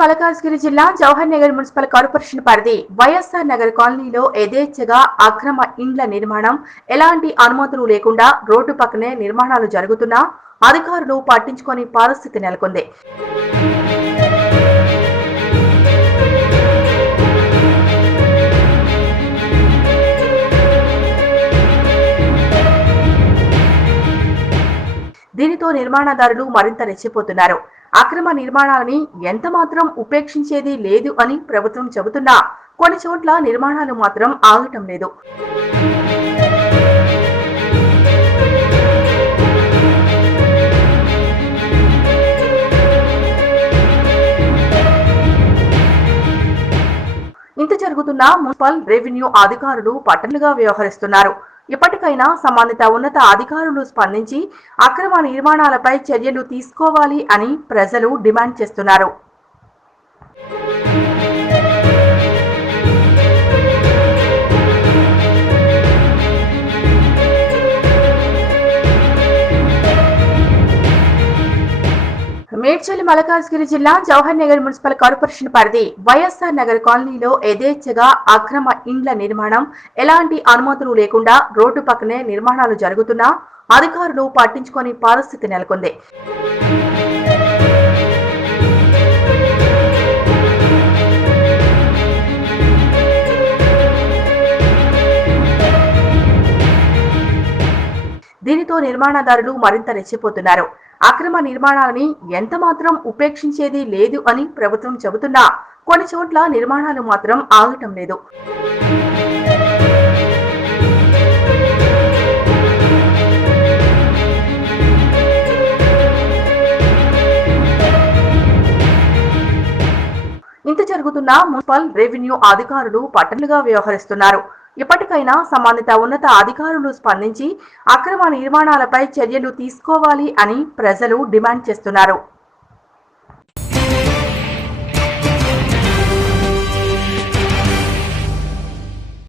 మల్కాజ్గిరి జిల్లా Jawahar Nagar municipal corporation పరిధి వైఎస్ఆర్ నగర్ కాలనీలో యథేచ్ఛగా అక్రమ ఇండ్ల నిర్మాణం, ఎలాంటి అనుమతులు లేకుండా రోడ్డు పక్కనే నిర్మాణాలు జరుగుతున్నా అధికారులు పట్టించుకోని పరిస్థితి నెలకొంది. దీనితో నిర్మాణదారులు మరింత రెచ్చిపోతున్నారు. అక్రమ నిర్మాణాలని ఎంత మాత్రం ఉపేక్షించేది లేదు అని ప్రభుత్వం చెబుతున్నా కొన్ని చోట్ల నిర్మాణాలు మాత్రం ఆగటం లేదు. ఇంత జరుగుతున్నా మున్సిపల్ రెవెన్యూ అధికారులు పట్టణులుగా వ్యవహరిస్తున్నారు. ఇప్పటికైనా సంబంధిత ఉన్నత అధికారులు స్పందించి అక్రమ నిర్మాణాలపై చర్యలు తీసుకోవాలి అని ప్రజలు డిమాండ్ చేస్తున్నారు. మేడ్చల్ మల్కాజ్గిరి జిల్లా జవహర్ నగర్ మున్సిపల్ కార్పొరేషన్ పరిధి వైఎస్ఆర్ నగర్ కాలనీలో యథేచ్ఛగా అక్రమ ఇండ్ల నిర్మాణం, ఎలాంటి అనుమతులు లేకుండా రోడ్డు పక్కనే నిర్మాణాలు జరుగుతున్నా అధికారులు పట్టించుకోని పరిస్థితి నెలకొంది. దీనితో నిర్మాణదారులు మరింత రెచ్చిపోతున్నారు. అక్రమ నిర్మాణాలని ఎంత మాత్రం ఉపేక్షించేది లేదు అని ప్రభుత్వం చెబుతున్నా కొన్ని చోట్ల నిర్మాణాలు మాత్రం ఆగటం లేదు. ఇంత జరుగుతున్నా మున్సిపల్ రెవెన్యూ అధికారులు పట్టణులుగా వ్యవహరిస్తున్నారు. ఇప్పటికైనా సంబంధిత ఉన్నత అధికారులు స్పందించి అక్రమ నిర్మాణాలపై చర్యలు తీసుకోవాలి అని ప్రజలు డిమాండ్ చేస్తున్నారు.